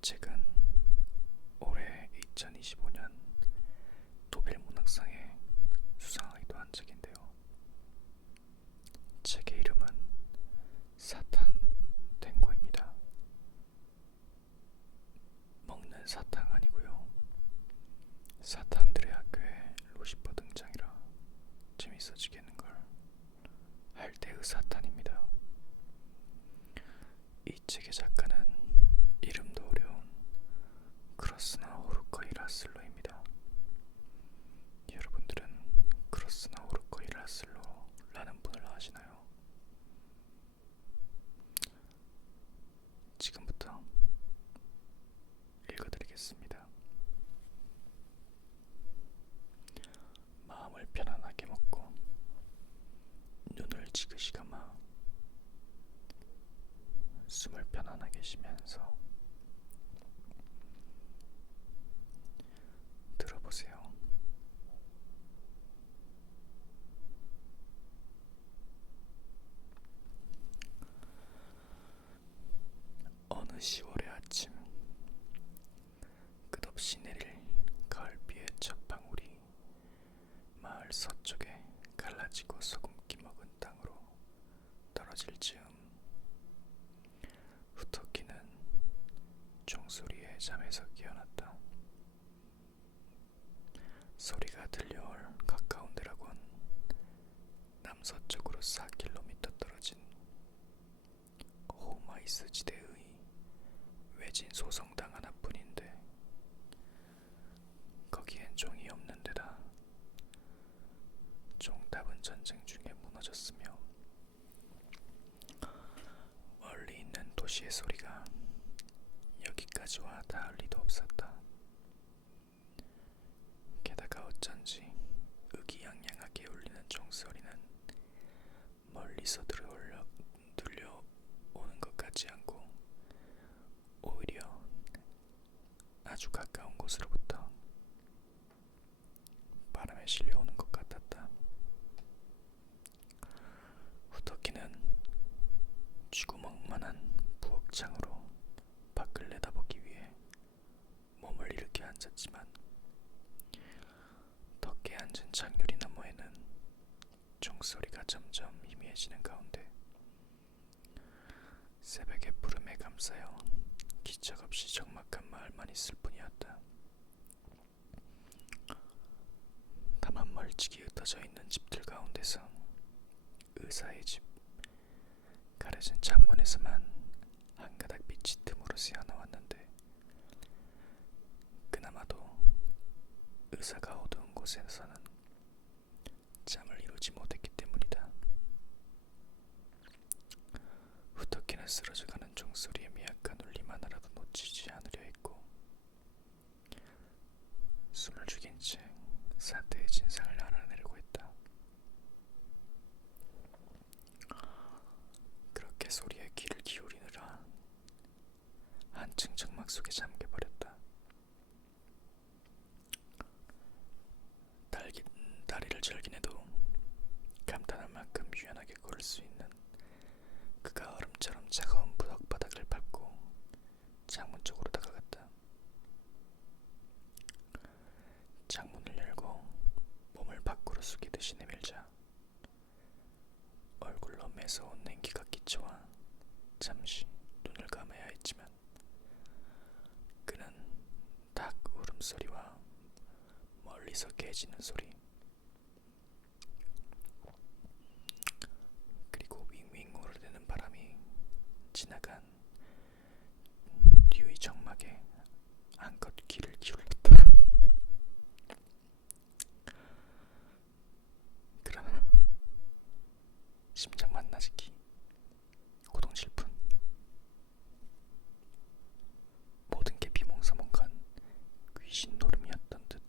책은 올해 2025년 노벨 문학상에 수상하기도 한 책인데요. 책의 이름은 사탄 탱고입니다. 먹는 사탕 아니고요. 사탄들의 학교에 루시퍼 등장이라 재밌어지겠는걸. 할대의 사탄입니다. 이 책의 작가는 이름도 어려운 크로스나 호르코이 라슬로입니다. 여러분들은 크로스나 호르코이 라슬로라는 분을 아시나요? 지금부터 읽어드리겠습니다. 마음을 편안하게 먹고 눈을 지그시 감아 숨을 편안하게 쉬면서 들어보세요. 어느 10월의 아침, 끝없이 내릴 가을비의 첫 방울이 마을 서쪽에 갈라지고 소금기 먹은 땅으로 떨어질 즈음, 후토끼는 종소리에 잠에서 깨어났다. 소리가 들려올 가까운 데라곤 남서쪽으로 4km 떨어진 호마이스 지대의 외진 소성당 하나뿐인데 거기엔 종이 없는 데다 종탑은 전쟁 중에 무너졌으며 멀리 있는 도시의 소리가 여기까지 와 닿을 리도 없었다. 게다가 어쩐지 의기양양하게 울리는 종소리는 멀리서 들려오는 것 같지 않고 오히려 아주 가까운 곳으로부터 바람에 실려오는 것 같았다. 후토끼는 쥐구멍만한 부엌창으로 밖을 내다보기 위해 몸을 일으켜 앉았지만 덕에 앉은 창유리 너머에는 종소리가 점점 희미해지는 가운데 새벽의 부름에 감싸여 기척없이 적막한 마을만 있을 뿐이었다. 다만 멀찍이 흩어져 있는 집들 가운데서 의사의 집, 가려진 창문에서만 한 가닥 빛이 틈으로 새어나왔는데 그나마도 의사가 어두운 곳에서는 잠을 이루지 못했기 때문이다. 후토끼는 쓰러져가는 종소리의 미약한 울림 하나라도 놓치지 않으려 했고 숨을 죽인 채 사태의 진상을 알아내려고 했다. 그렇게 소리에 귀를 기울이느라 한층 적막 속에 잠겨버렸다. 다리를 절기내도 감탄할 만큼 유연하게 걸을 수 있는 그가 얼음처럼 차가운 부엌바닥을 밟고 창문 쪽으로 다가갔다. 창문을 열고 몸을 밖으로 숙이듯이 내밀자 얼굴로 매서운 냉기가 끼쳐와 잠시 눈을 감아야 했지만 그는 닭 울음소리와 멀리서 깨지는 소리 그리고 윙윙 오르내는 바람이 지나간 뒤의 정막에 한껏 귀를 기울였다. 그러나 심장 만나지기, 고동 실픈, 모든 게 비몽사몽간 귀신 노름이었던 듯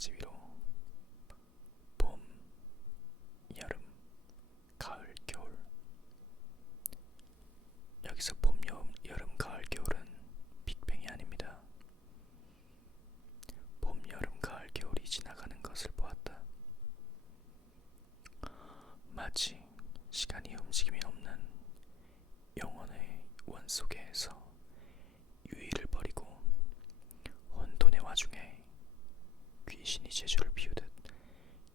가지 위로 봄, 여름, 가을, 겨울. 여기서 봄, 여름, 가을, 겨울은 빅뱅이 아닙니다. 봄, 여름, 가을, 겨울이 지나가는 것을 보았다. 마치 시간이 움직임이 없는 영혼의 원 속에서 유의를 버리고 혼돈의 와중에 귀신이 제주를 피우듯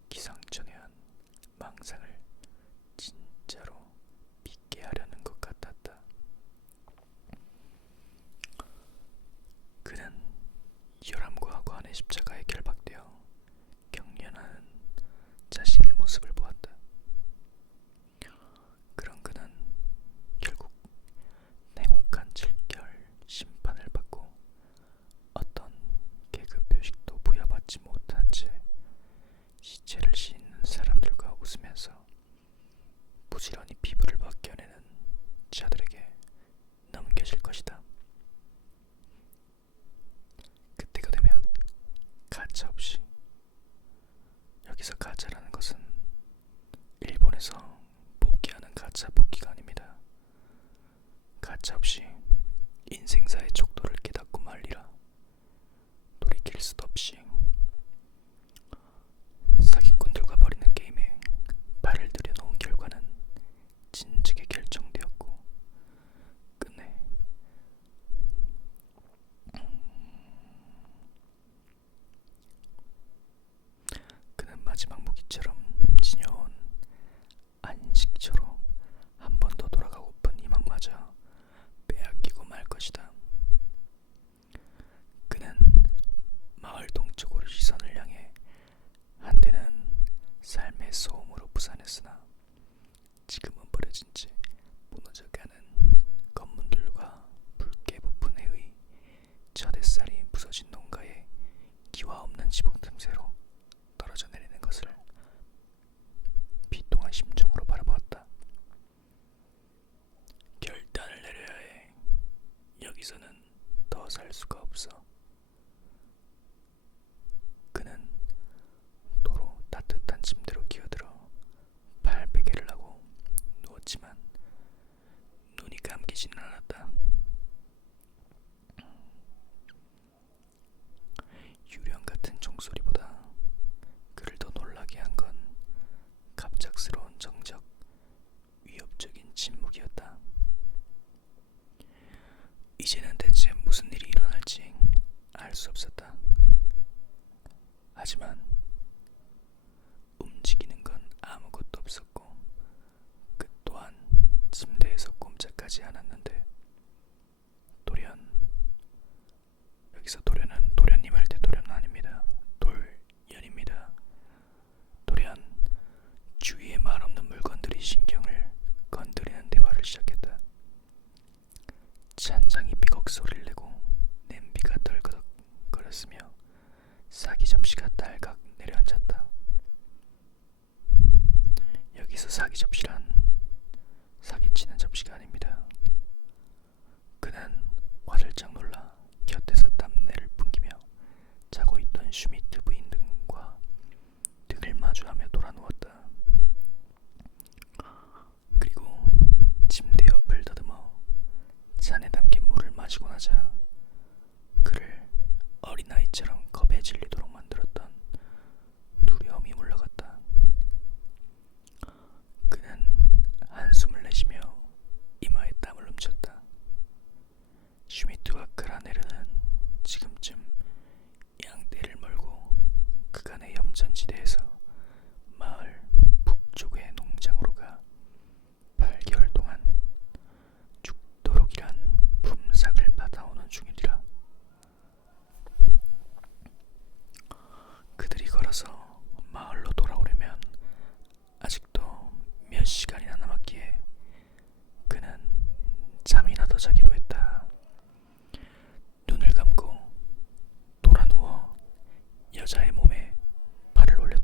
기상천외한 망상을 진짜로 믿게 하려는 것 같았다. 그는 열함과 관의 십자가에 결박되어 경련하는 자신의 모습을 보았다. 그런 그는 결국 냉혹한 질결 심판을 받고 어떤 계급 표식도 부여받지 못한 채 시체를 씻는 사람들과 웃으면서 부지런히 피부를 벗겨내는 자들에게 넘겨질 것이다. 그때가 되면 가차없이, 여기서 가차라는 것은 일본에서 뽑기하는 가차 뽑기가 아닙니다. 가차없이 인생사의 족도를 깨닫고 말리라. 돌이킬 수도 없이 사기꾼들과 벌이는 게임에 발을 들여놓은 결과는 진즉에 결정되었고 끝내 그는 마지막 무기처럼 지녀온 안식처로 한 번 더 돌아가고픈 희망마저 빼앗기고 말 것이다. 그는 마을 동쪽으로 시선을 향해 한때는 삶의 소음으로 부산했으나 지금은 버려진 채 무너져가는 건물들과 붉게 부푼 해의 첫 햇살이 부서진 농가의 기와 없는 지붕 틈새로 떨어져 내리는 것을 비통한 심정으로 바라보았다. 결단을 내려야 해. 여기서는 더 살 수가 없어. 그는 도로 따뜻한 침대로 기어들어 발베개를 하고 누웠지만 눈이 감기지는 않았다. 유령 같은 종소리보다 그를 더 놀라게 한 건 갑작스러운 정적, 위협적인 침묵이었다. 이제는 대체 무슨 일이 일어날지 알 수 없었다. 하지만 움직이는 건 아무것도 없었고 그 또한 침대에서 꼼짝하지 않았는데 돌연, 여기서 돌연은 도련님 할 때 돌연은 아닙니다. 돌연입니다. 돌연 주위에 말없는 물건들이 신경을 건드리는 대화를 시작했다. 찬장이 삐걱 소리를 내고 냄비가 덜그덕거렸으며 사기 접시가 딸각 내려앉았다. 여기서 사기 접시란 사기치는 접시가 아닙니다. 그는 화들짝 놀라 곁에서 땀내를 풍기며 자고 있던 슈미트 부인 등과 등을 마주하며 돌아누웠다. 그리고 침대 옆을 더듬어 잔에 담긴 물을 마시고 나자 그를 어린아이처럼 겁에 질리도록 만들었던 두려움이 물러갔다. 그는 한숨을 내쉬며 이마에 땀을 훔쳤다. 슈미트와 크라네르는 지금쯤 양떼를 몰고 그간의 염전지대에서 마을 북쪽의 농장으로 가 8개월 동안 죽도록이란 품삯을 받아오는 중이리라. 그들이 걸어서 마을로 돌아오려면 아직도 몇 시간이나 남았기에 그는 잠이나 더 자기로 했다. 눈을 감고 돌아누워 여자의 몸에 발을 올렸다.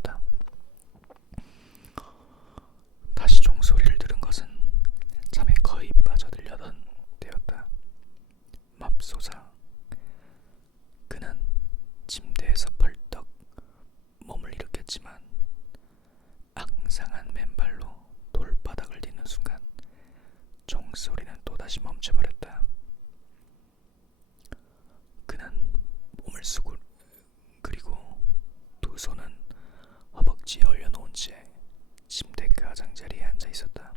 쓰고 그리고 두 손은 허벅지에 올려놓은 채 침대 가장자리에 앉아 있었다.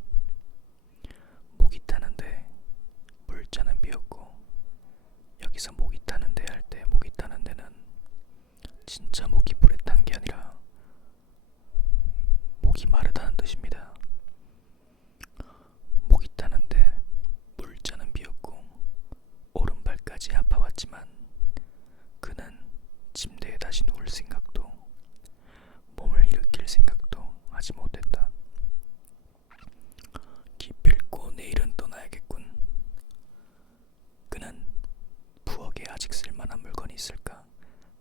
목이 타는데 물자는 비었고, 여기서 목이 타는데 할 때 목이 타는 데는 진짜 목이 불에 탄 게 아니라 목이 마르다는 뜻입니다. 목이 타는데 물자는 비었고 오른발까지 아파왔지만 그는 침대에 다시 누울 생각도 몸을 일으킬 생각도 하지 못했다. 기필코 내일은 떠나야겠군. 그는 부엌에 아직 쓸만한 물건이 있을까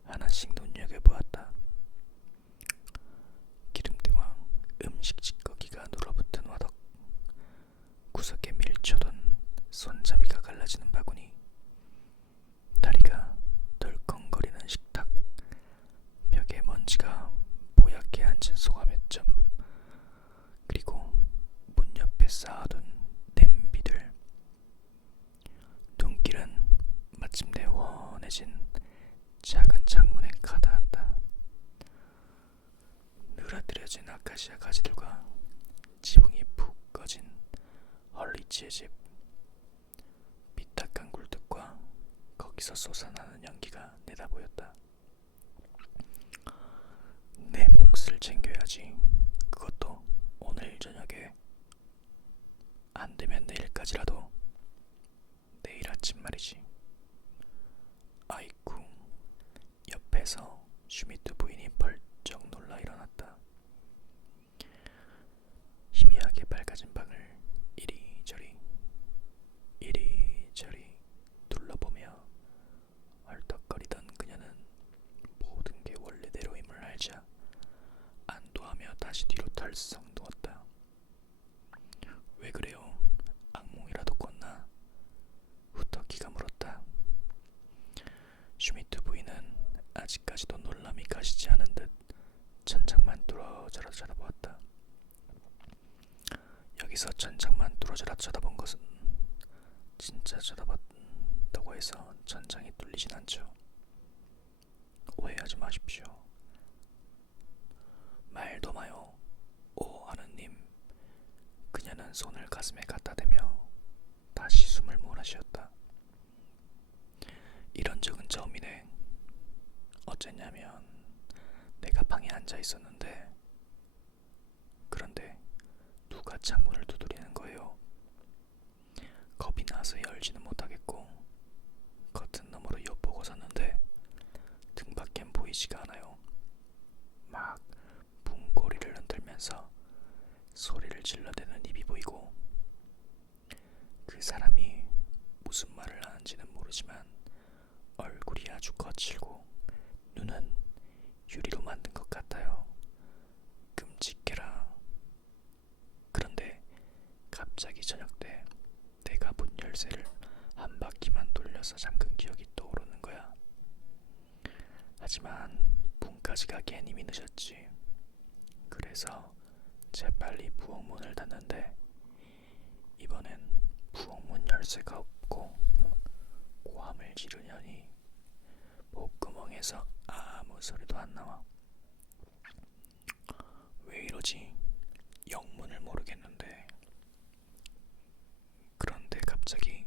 하나씩 눈여겨보았다. 기름때와 음식 찌꺼기가 눌어붙은 화덕, 구석에 밀쳐둔 손잡이가 갈라지는 바구니, 다리가 덜컹거리는 식탁, 벽에 먼지가 뽀얗게 앉은 소화 몇 점, 그리고 문 옆에 쌓아둔 냄비들. 눈길은 마침내 훤해진 작은 창문에 가닿았다. 늘어뜨려진 아카시아 가지들과 지붕이 푹 꺼진 헐리치의 집, 삐딱한 굴뚝과 거기서 솟아나는 연기가 내다보였다. 내 몫을 챙겨야지. 그것도 오늘 저녁에, 안 되면 내일까지라도. 내일 아침 말이지. 아이쿠. 옆에서 슈미트 부인이 벌쩍 놀라 일어났다. 희미하게 밝아진 방을 이리저리 둘러보며 헐떡거리던 그녀는 모든 게 원래대로임을 알자 안도하며 다시 뒤로 털썩 누웠다. 왜 그래요? 악몽이라도 꿨나? 후터키가 물었다. 슈미트 부인은 아직까지도 놀람이 가시지 않은 듯 천장만 뚫어져라 쳐다보았다. 여기서 천장만 뚫어져라 쳐다본 것은 진짜 쳐다봤다고 해서 천장이 뚫리진 않죠. 오해하지 마십시오. 말도 마요. 오 하느님. 그녀는 손을 가슴에 갖다 대며 다시 숨을 몰아쉬었다. 이런 적은 처음이네. 어쨌냐면 내가 방에 앉아 있었는데, 그런데 누가 창문을 두드리는 거예요. 겁이 나서 열지는 못하겠고 커튼 너머로 엿보고 섰는데 등밖엔 보이지가 않아요. 막 붕꼬리를 흔들면서 소리를 질러대는 입이 보이고, 그 사람이 무슨 말을 하는지는 모르지만 얼굴이 아주 거칠고 눈은 유리로 만든 것 같아요. 끔찍해라. 그런데 갑자기 저녁 때 내가 문 열쇠를 한 바퀴만 돌려서 잠근 기억이 떠오르는 거야. 하지만 문까지 가기엔 이미 늦었지. 그래서 재빨리 부엌문을 닫는데 이번엔 부엌문 열쇠가 없고 고함을 지르려니 목구멍에서 아무 소리도 안 나와. 왜 이러지? 영문을 모르겠는데. 그런데 갑자기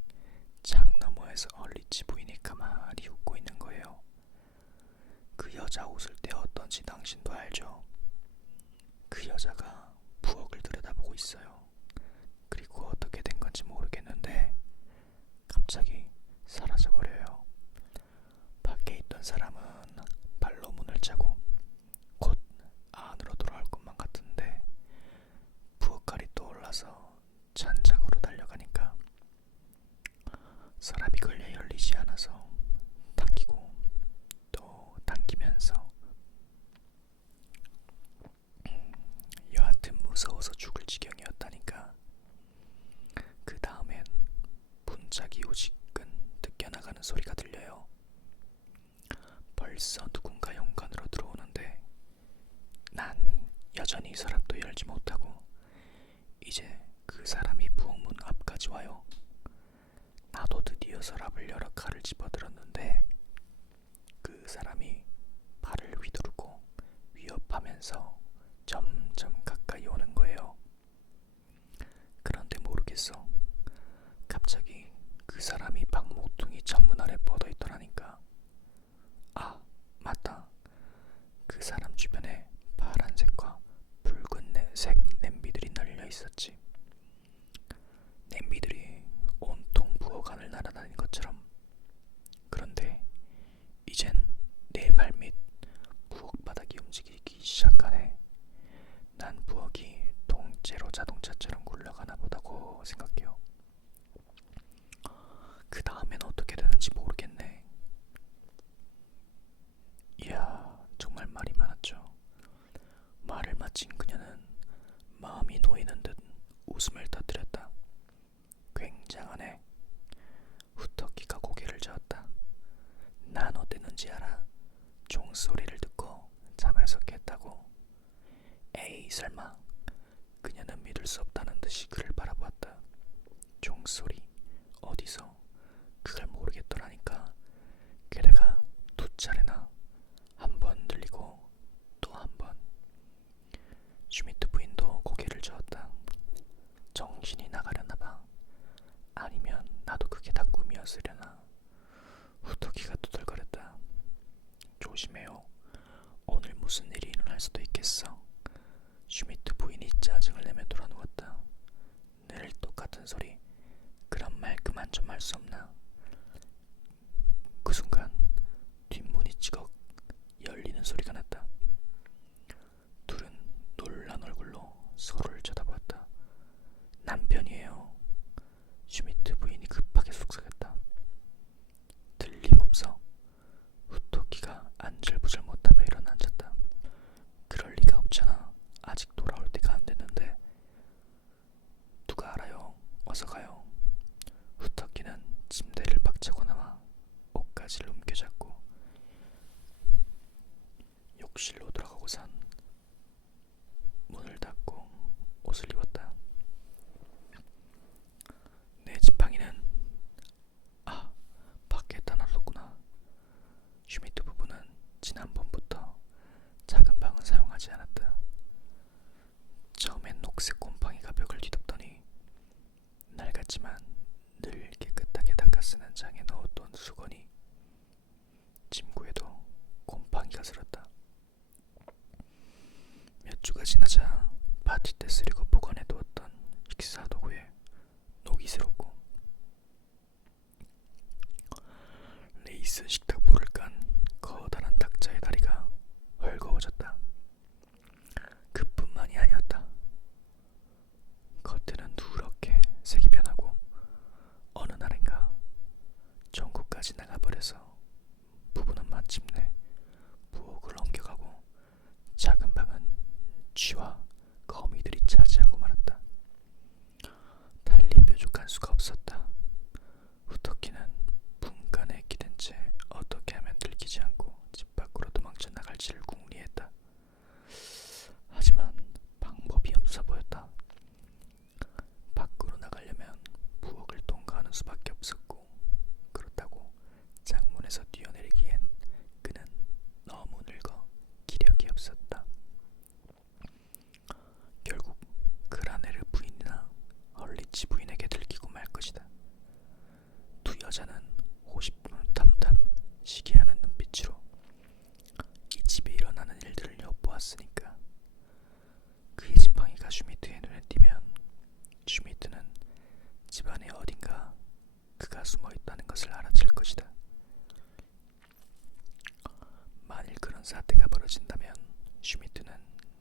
창 너머에서 얼리치 부인이 가만히 웃고 있는 거예요. 그 여자 웃을 때 어떤지 당신도 알죠? 그 여자가 부엌을 들여다보고 있어요. 그리고 어떻게 된 건지 모르겠는데 갑자기 사라져버려요. 밖에 있던 사람은 발로 문을 차고 곧 안으로 돌아올 것만 같은데 부엌칼이 떠올라서 찬장으로 달려가니까 서랍이 걸려 열리지 않아서 당기고 또 당기면서, 여하튼 무서워서 죽을 지경이었다니까. 그 다음엔 문짝이 우지끈 뜯겨나가는 소리가 들려요. 벌써 누군가 현관으로 들어오는데 난 여전히 서랍도 열지 못하고 이제 그 사람이 부엌문 앞까지 와요. 나도 드디어 서랍을 여러 칼을 집어들었는데 그 오면서 점점 가까이 오는 거예요. 그런데 모르겠어. 갑자기 그 사람이 방 모퉁이 창문 아래 뻗어 있더라니까. 아, 맞다. 그 사람 주변에 파란색과 붉은색 냄비들이 널려 있었지. 냄비들이 온통 부엌안을 날아다닌 것처럼. 그런데 이젠 내 발밑 부엌 바닥이 움직이기 시작하네. 난 부엌이 통째로 자동차처럼 굴러가나 보다고 생각해요. 그 다음엔 어떻게 되는지 모르겠네. 이야, 정말 말이 많았죠. 말을 마친 그녀는 마음이 놓이는 듯 웃음을 터뜨렸다. 굉장하네. 후터키가 고개를 저었다. 난 어땠는지 알아? 종소리를 듣고 잠에서 깼다고. 에이, 설마. 그녀는 믿을 수 없다는 듯이 그를 바라보았다. 종소리? 어디서? 그걸 모르겠더라니까. 게다가 두 차례나. 한 번 들리고 또 한 번. 슈미트 부인도 고개를 저었다. 정신이 나가려나봐. 아니면 나도 그게 다 꿈이었으려나. 후토키가 두들거렸다. 조심해요. 오늘 무슨 일이 일어날 수도 있겠어. 슈미트 부인이 짜증을 내며 돌아누웠다. 늘 똑같은 소리. 그런 말 그만 좀 할 수 없나. 그 순간 뒷문이 찌걱 열리는 소리가 났다. 둘은 놀란 얼굴로 서로를 쳐다보았다. 남편이에요. 슈미트 부인이 급하게 속삭였다. 틀림없어. 후토키가 안절부절 못하며 일어나앉았다. 그럴 리가 없잖아. 아직 돌아올 때가 안 됐는데. 누가 알아요. 어서 가요. 후토키는 침대를 박차고 나와 옷가지를 움켜잡고 욕실로 들어가고선 문을 닫고 옷을 입었다. 내 지팡이는 밖에 따놔뒀구나. 슈미트 부부는 지난번부터 작은 방은 사용하지 않았다. 처음엔 녹색 곰팡이가 벽을 뒤덮더니 낡았지만 늘 깨끗하게 닦아 쓰는 장에 넣었던 수건이 침구에도 곰팡이가 슬었다. 몇 주가 지나자 파티 때 쓰려고 보관해두었던 식사 도구에 녹이 슬었고 레이스 식탁보를 깐 커다란 탁자의 다리가 헐거워졌다. 그뿐만이 아니었다. 겉에는 누렇게 색이 변하고 어느 날인가 전구까지 나가버려서 부부는 마침내 부엌을 옮겨가고 작은 방은 쥐와 거미들이 차지하고 말았다. 달리 뾰족한 수가 없었다. 후토키는 분간에 기댄 채 어떻게 하면 들키지 않고 집 밖으로 도망쳐 나갈지를 궁리했다. 하지만 방법이 없어 보였다. 밖으로 나가려면 부엌을 통과하는 수밖에 없었고, 그렇다고 창문에서 뛰어내리기엔 그는 너무 늙어 기력이 없었다. 결국 그라네르 부인이나 헐리치 부인에게 들키고 말 것이다. 두 여자는 호시탐탐 시기하는 눈빛으로 이 집에 일어나는 일들을 엿보았으니까 그의 지팡이가 슈미트의 눈에 띄면 슈미트는 집안에 어딘가 그가 숨어있다는 것을 알아챌 것이다. 만일 그런 사태가 벌어진다면 슈미트는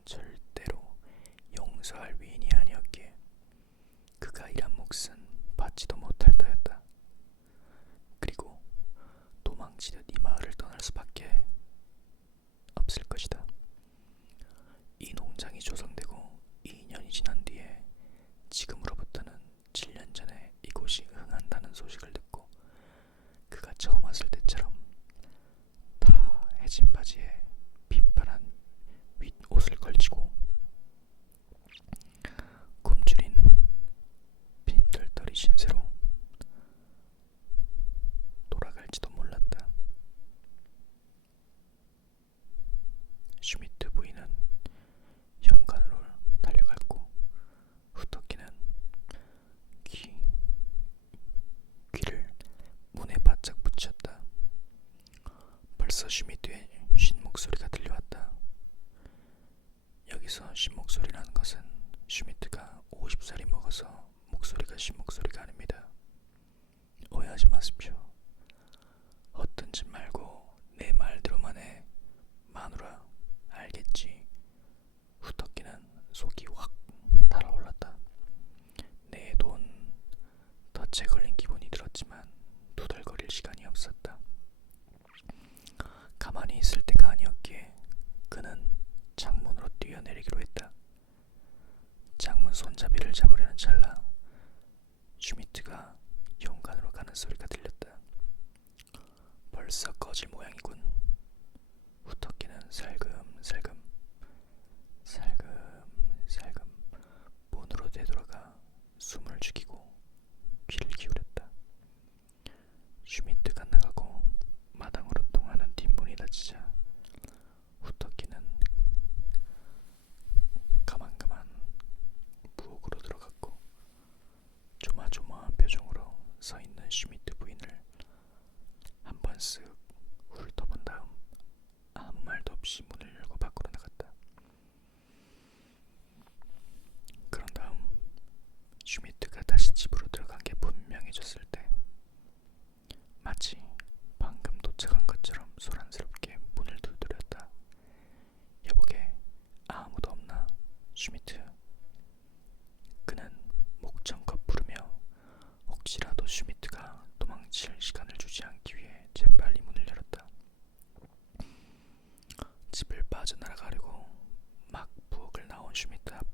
절대로 용서할 위인이 아니었기에 그가 일한 몫은 받지도 못할 터였다. 그리고 도망치듯 이 마을을 떠날 수밖에 없을 것이다. 이 농장이 조성되고 2년이 지난 뒤에 지금으로부터는 7년 전에 이곳이 흥한다는 소식을 듣고 그가 처음 왔을 때처럼 다 해진 바지에 빛바란 윗옷을 걸치고 굶주린 빈털터리 밖에서 슈미트의 쉰 목소리가 들려왔다. 여기서 쉰 목소리라는 것은 슈미트가 50살이 먹어서 목소리가 쉰 목소리가 아닙니다. 오해하지 마십시오. 헛된 짓 말고 내 말대로만 해. 마누라, 알겠지? 후터기는 속이 확 달아올랐다. 내 돈 덫에 걸린 기분이 들었지만 투덜거릴 시간이 없었다. 가만히 있을 때가 아니었기에 그는 창문으로 뛰어내리기로 했다. 창문 손잡이를 잡으려는 찰나 슈미트가 현관으로 가는 소리가 들렸다. 벌써 꺼질 모양이군. 후터기는 살금살금 문으로 되돌아가 숨을 죽이고 귀를 기울였다. 슈미트가 나가고 마당으로 통하는 뒷문이 닫히자 후터기는 가만가만 부엌으로 들어갔고 조마조마한 표정으로 서있는 슈미트 부인을 한 번 쓱 훑어본 다음 아무 말도 없이 문을 열고 밖으로 나갔다. 그런 다음 슈미트가 다시 집으로 들어간 게 분명해졌을 때 마치 방금 도착한 것처럼 소란스럽게 문을 두드렸다. 여보게, 아무도 없나? 슈미트. 그는 목청껏 부르며 혹시라도 슈미트가 도망칠 시간을 주지 않기 위해 재빨리 문을 열었다. 집을 빠져나가려고 막 부엌을 나온 슈미트 앞